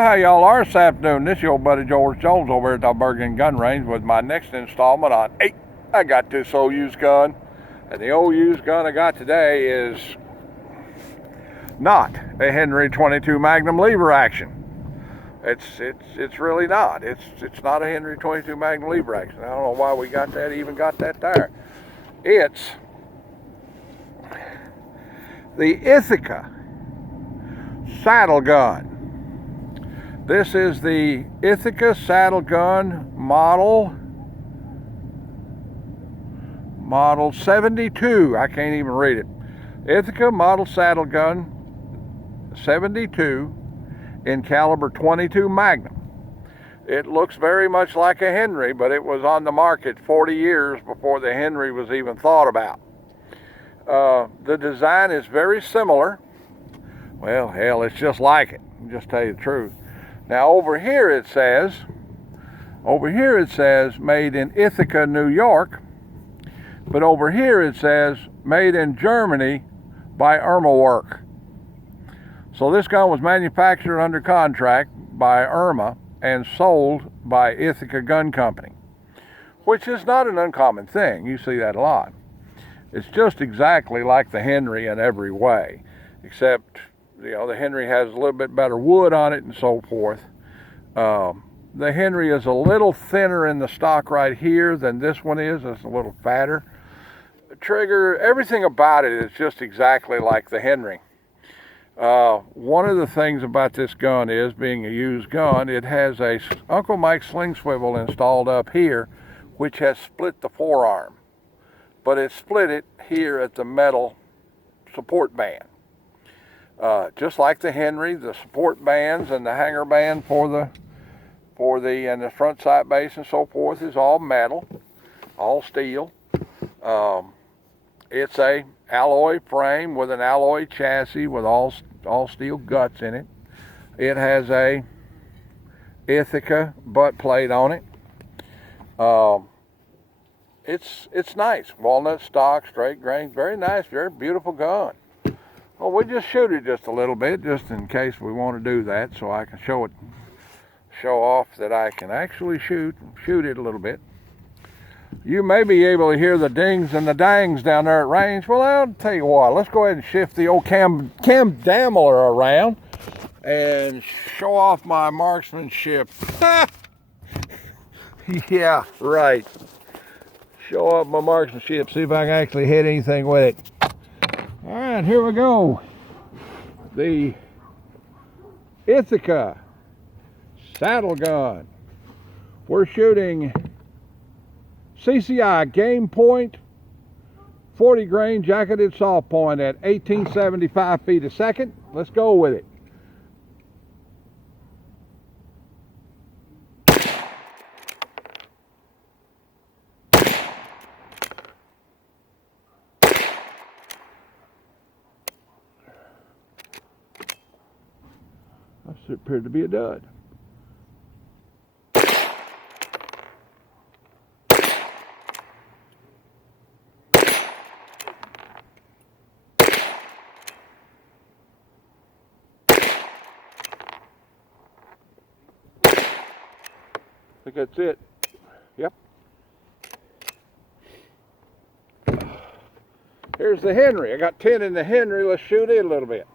Well, how y'all are this afternoon? This is your buddy George Jones over at the Bergen Gun Range with my next installment on I got this old used gun. And the old used gun I got today is not a Henry 22 Magnum lever action. It's really not. It's not a Henry 22 Magnum lever action. I don't know why we got that, even got that there. It's the Ithica Saddle Gun. This is the Ithica Saddle Gun model 72. I can't even read it. Ithaca model saddle gun 72 in caliber 22 Magnum. It looks very much like a Henry, but it was on the market 40 years before the Henry was even thought about. The design is very similar. Well, hell, it's just like it. I'll just tell you the truth. Now over here it says made in Ithaca, New York, but over here it says made in Germany by Irma Work. So this gun was manufactured under contract by Irma and sold by Ithaca Gun Company, which is not an uncommon thing. You see that a lot. It's just exactly like the Henry in every way, except the Henry has a little bit better wood on it and so forth. The Henry is a little thinner in the stock right here than this one is. It's a little fatter. The trigger, everything about it is just exactly like the Henry. One of the things about this gun is, being a used gun, it has a Uncle Mike sling swivel installed up here, which has split the forearm. But it split it here at the metal support band. Just like the Henry, the support bands and the hanger band for the and the front sight base and so forth is all metal, all steel. It's a alloy frame with an alloy chassis with all steel guts in it. It has a Ithaca butt plate on it. It's nice, walnut stock, straight grain, very nice, very beautiful gun. Well, we just shoot it just a little bit, just in case we want to do that, so I can show off that I can actually shoot it a little bit. You may be able to hear the dings and the dangs down there at range. Well, I'll tell you what, let's go ahead and shift the old cam dammler around and show off my marksmanship. Yeah, right. Show off my marksmanship, see if I can actually hit anything with it. All right, here we go. The Ithaca Saddle Gun. We're shooting CCI game point, 40 grain jacketed soft point at 1875 feet a second. Let's go with it. That appeared to be a dud. I think that's it. Yep. Here's the Henry. I got 10 in the Henry. Let's shoot it a little bit.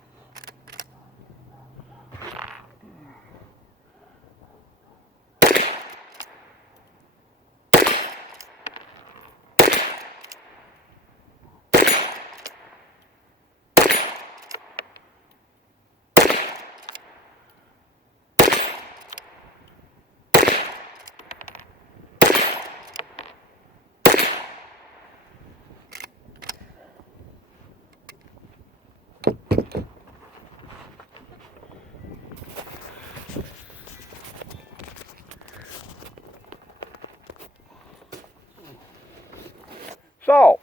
So,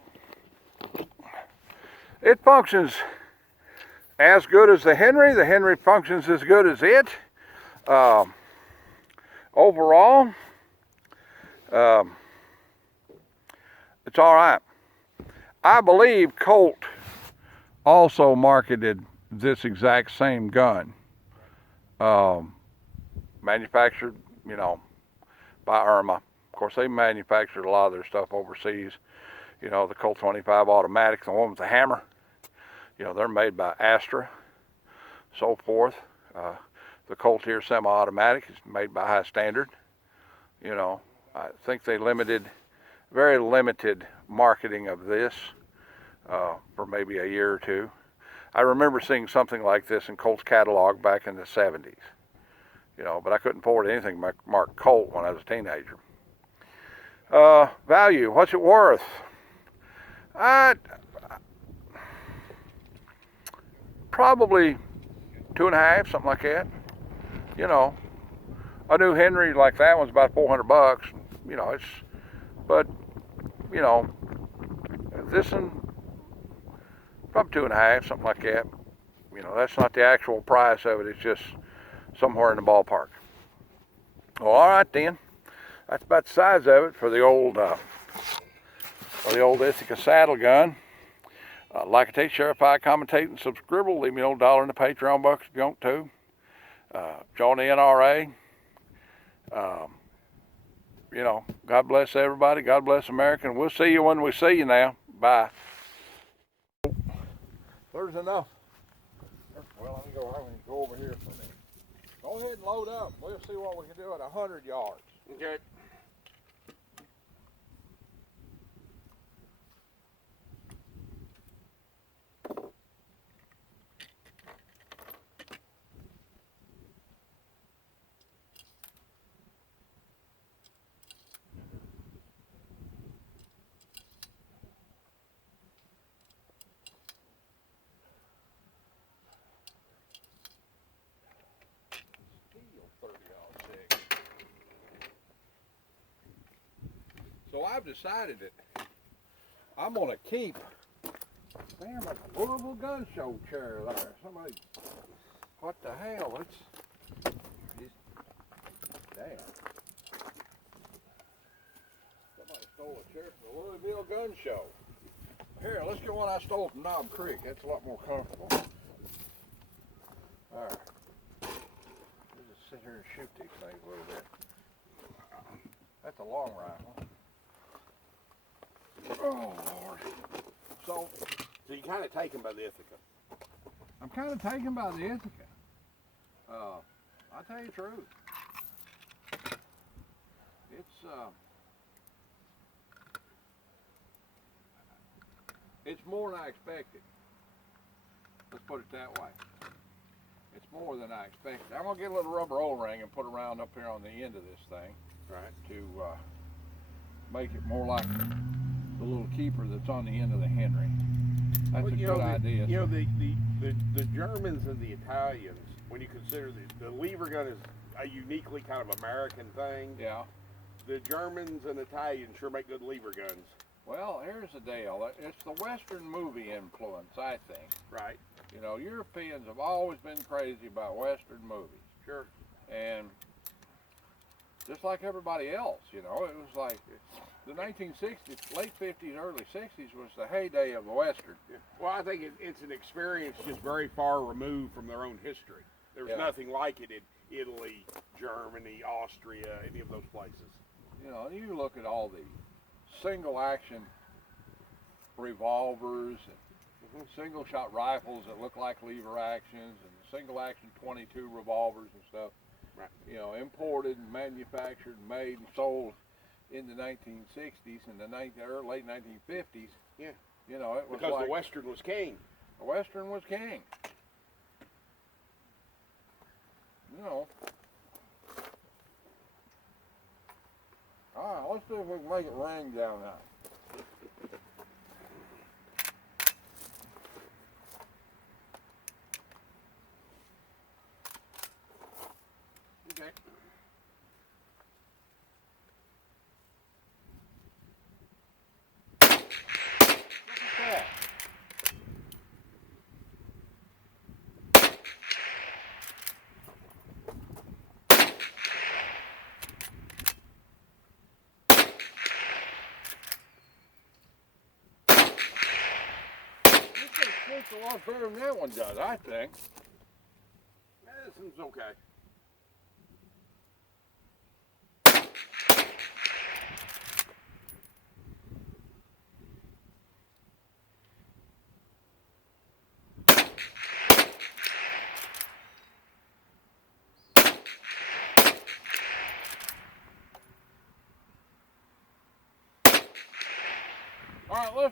it functions as good as the Henry. The Henry functions as good as it. Overall, it's all right. I believe Colt also marketed this exact same gun. manufactured, you know, by Irma. Of course, they manufactured a lot of their stuff overseas. You know, the Colt 25 automatic, the one with the hammer, you know, they're made by Astra, so forth. The Colt here semi-automatic is made by High Standard. You know, I think they very limited marketing of this for maybe a year or two. I remember seeing something like this in Colt's catalog back in the 70s. You know, but I couldn't afford anything marked Colt when I was a teenager. Value, what's it worth? Probably 2.5, something like that. You know, a new Henry like that one's about $400. You know, but you know, this one probably 2.5, something like that. You know, that's not the actual price of it. It's just somewhere in the ballpark. Well, all right then. That's about the size of it for the old Ithica Saddle Gun. Like I tell you, share, commentate, and subscribe. Leave me an old $1 in the Patreon box if you want to. Join the NRA. You know, God bless everybody. God bless America. And we'll see you when we see you now. Bye. There's enough. Well, I'm going to go over here for a minute. Go ahead and load up. We'll see what we can do at 100 yards. Okay. So I've decided that I'm going to keep, damn, a portable gun show chair there. Somebody, what the hell? Damn. Somebody stole a chair from the Louisville Gun Show. Here, let's get one I stole from Knob Creek. That's a lot more comfortable. All right. Let's just sit here and shoot these things a little bit. That's a long rifle. Oh, Lord. So you're kind of taken by the Ithaca. I'm kind of taken by the Ithaca. I'll tell you the truth. It's more than I expected. Let's put it that way. It's more than I expected. I'm going to get a little rubber O-ring and put around up here on the end of this thing. Right. To make it more like the little keeper that's on the end of the Henry. That's a good idea. You know, the Germans and the Italians, when you consider the lever gun is a uniquely kind of American thing. Yeah. The Germans and Italians sure make good lever guns. Well, here's the deal. It's the Western movie influence, I think. Right. You know, Europeans have always been crazy about Western movies. Sure. And just like everybody else, you know, it was like the 1960s, late 50s, early 60s was the heyday of the Western. Yeah. Well, I think it's an experience just very far removed from their own history. There's nothing like it in Italy, Germany, Austria, any of those places. You know, you look at all the single action revolvers and single shot rifles that look like lever actions and single action 22 revolvers and stuff. Right. You know, imported and manufactured and made and sold in the 1960s and the late 1950s. Yeah. You know, it was because like the Western was king. The Western was king. You know. All right, let's see if we can make it ring down there. Okay. Look at that. This a lot better than that one does, I think. This one's okay.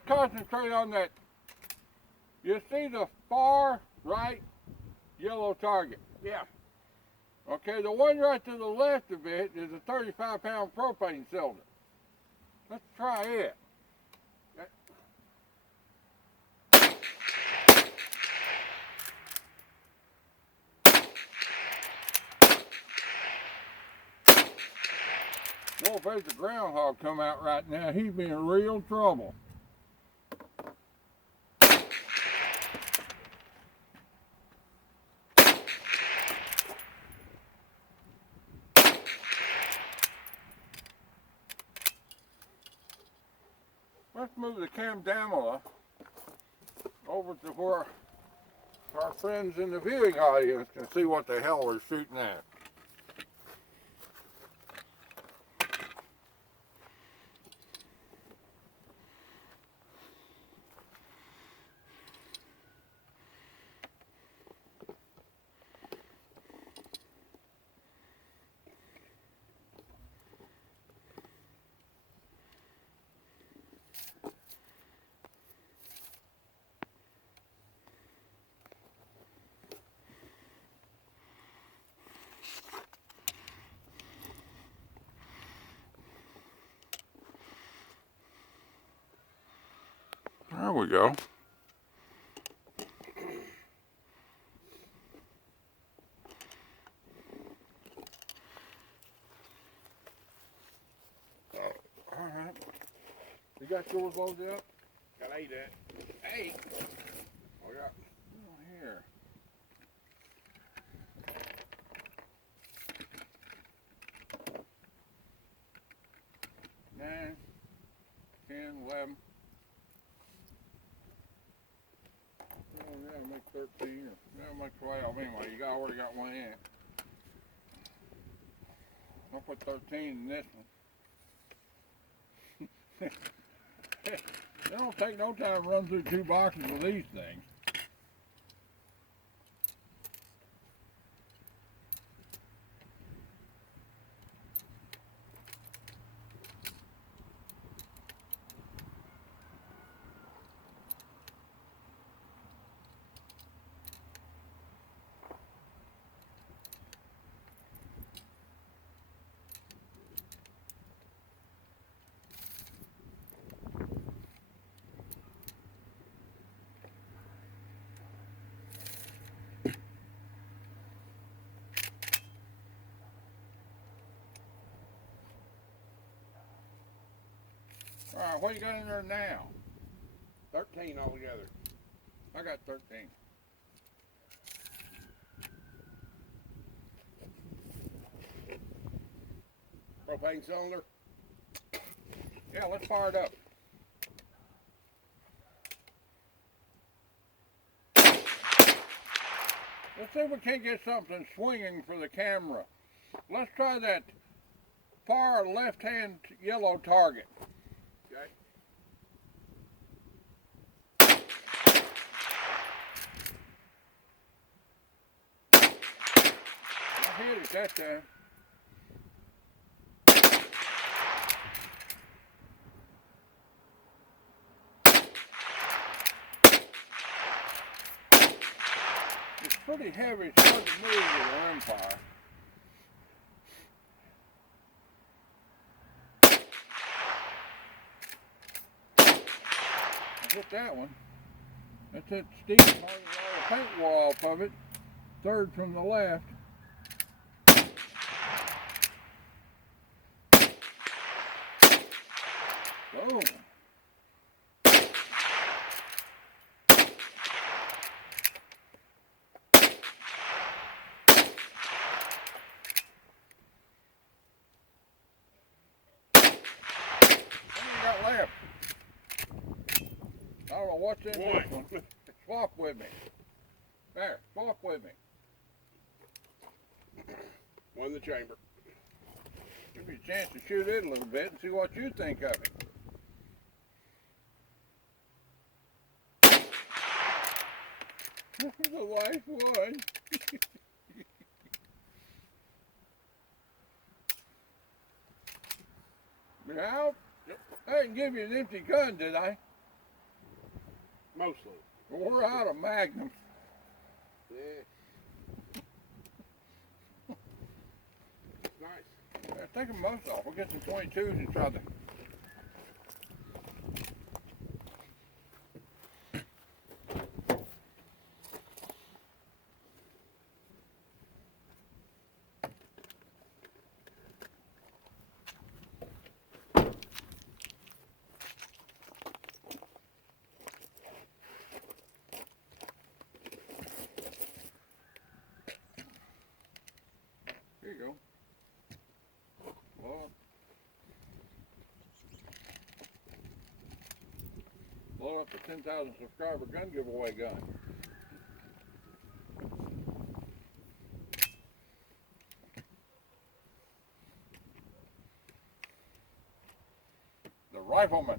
let's concentrate on that. You see the far right yellow target? Yeah. Okay, the one right to the left of it is a 35-pound propane cylinder. Let's try it. Well, if there's a groundhog come out right now, he'd be in real trouble. Let's move the camera over to where our friends in the viewing audience can see what the hell we're shooting at. There we go. All right. You got yours loaded up? Got 8 at. 8? Oh, yeah. Here. 9, 10, 11. Oh, that'll make 13. That'll make 12 anyway. You already got one in. I'll put 13 in this one. It don't take no time to run through 2 boxes of these things. All right, what you got in there now? 13 altogether. I got 13. Propane cylinder. Yeah, let's fire it up. Let's see if we can't get something swinging for the camera. Let's try that far left-hand yellow target. Okay. I hit it that time. It's pretty heavy, it's hard to move with a rimfire. I hit that one. That's that steam part of all the paint wore off of it. Third from the left. Boom. Left. I don't know what's in this one. Swap with me. There, swap with me. One in the chamber. Give me a chance to shoot it a little bit and see what you think of it. The last one. Now, I didn't give you an empty gun, did I? Mostly. Well, we're out of magnums. Yeah. Nice. Take them most off. We'll get some 22s and try the. Here you go. Blow up the 10,000 subscriber gun giveaway gun. The Rifleman.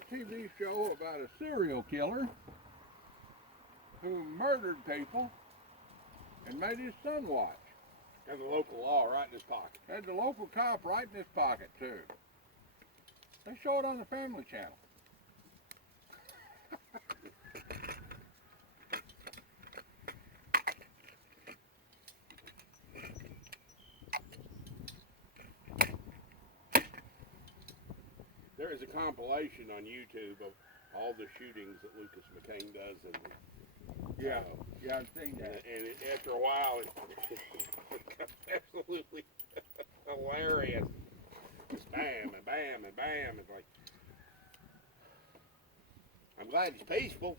A TV show about a serial killer who murdered people and made his son watch. Had the local law right in his pocket. Had the local cop right in his pocket too. They show it on the Family Channel. There is a compilation on YouTube of all the shootings that Lucas McCain does, and Yeah, yeah, I've seen that. and after a while, it becomes absolutely hilarious. Just bam and bam and bam. It's like, I'm glad it's peaceful.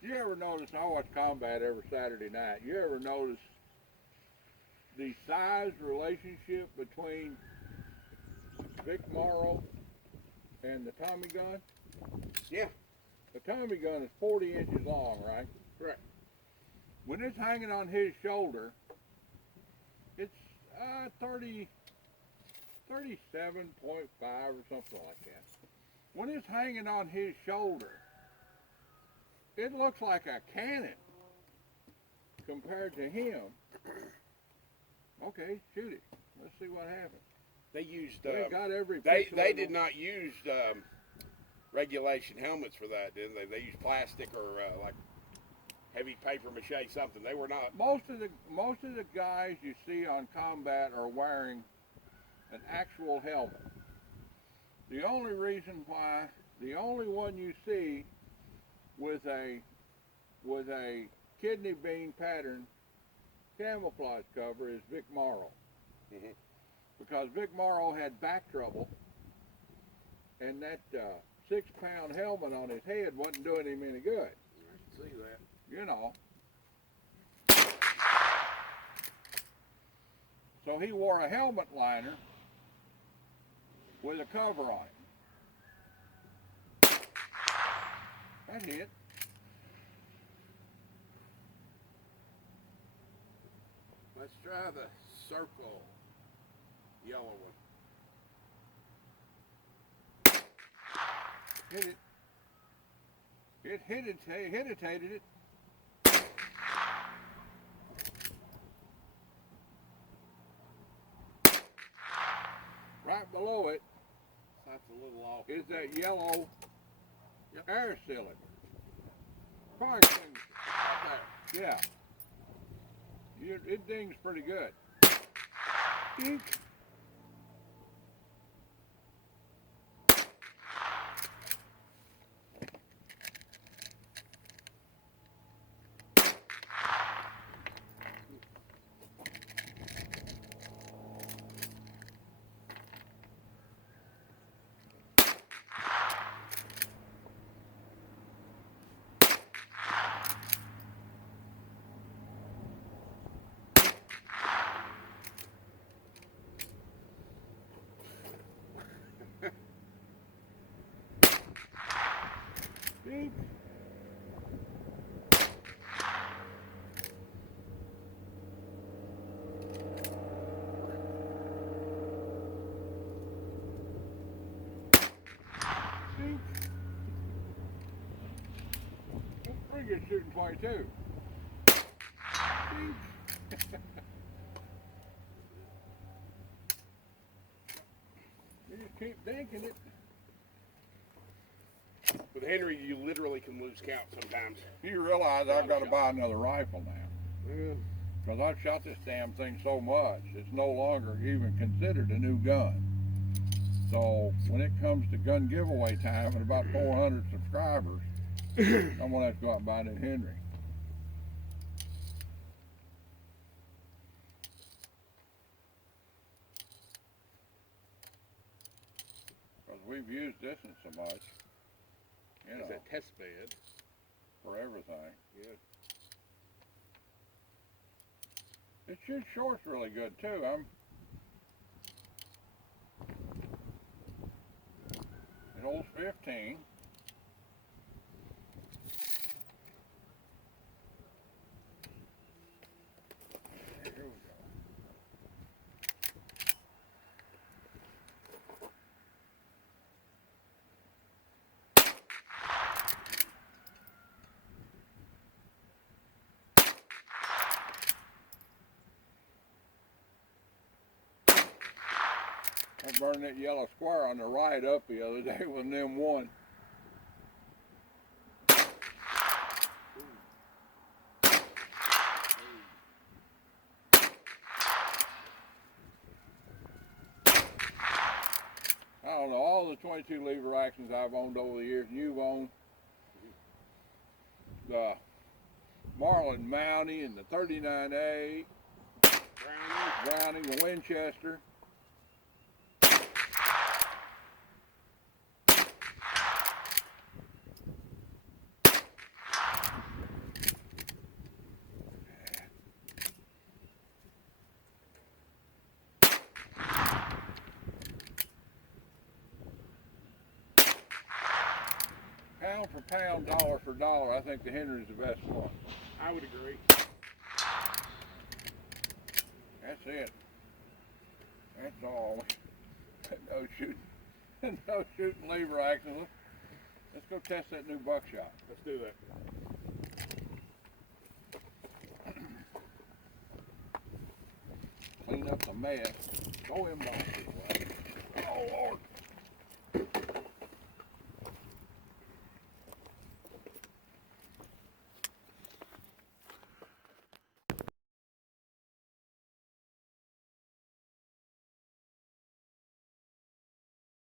You ever notice, I watch combat every Saturday night, you ever notice the size relationship between Vic Morrow and the Tommy gun? Yeah. The Tommy gun is 40 inches long, right? Correct. When it's hanging on his shoulder, it's 37.5 or something like that. When it's hanging on his shoulder, it looks like a cannon compared to him. Okay, shoot it. Let's see what happens. They used. They got every. They did not use regulation helmets for that, didn't they? They used plastic or like heavy paper mache something. They were not. Most of the guys you see on combat are wearing an actual helmet. The only one you see with a kidney bean pattern camouflage cover is Vic Morrow. Mm-hmm. Because Vic Morrow had back trouble, and that 6-pound helmet on his head wasn't doing him any good. I can see that. You know. So he wore a helmet liner with a cover on it. That hit. Let's try the circle yellow one. Hit it. It hesitated it. Right below it That's a little off. is that yellow air cylinder. Fire extinguisher. Right there. Yeah. It dings pretty good. Dink. Dink. Dink. That's pretty good shooting 22. Dink. keep thinking it. With Henry, you literally can lose count sometimes. You realize I've got to buy another rifle now. Because I've shot this damn thing so much, it's no longer even considered a new gun. So when it comes to gun giveaway time and about 400 subscribers, I'm gonna have to go out and buy a new Henry. Because we've used this one so much, you know, It's a test bed for everything. Yeah. It shoots shorts really good too. It holds 15. Here we go. I burned that yellow square on the right up the other day with an M1. I don't know, all the 22 lever actions I've owned over the years, and you've owned, the Marlin Mountie and the 39A, Browning, the Winchester. Pound for pound, dollar for dollar, I think the Henry's the best one. I would agree. That's it. That's all. No shooting, no shooting lever action. Let's go test that new buckshot. Let's do that. Clean up the mess. Throw him boxes away. Oh Lord.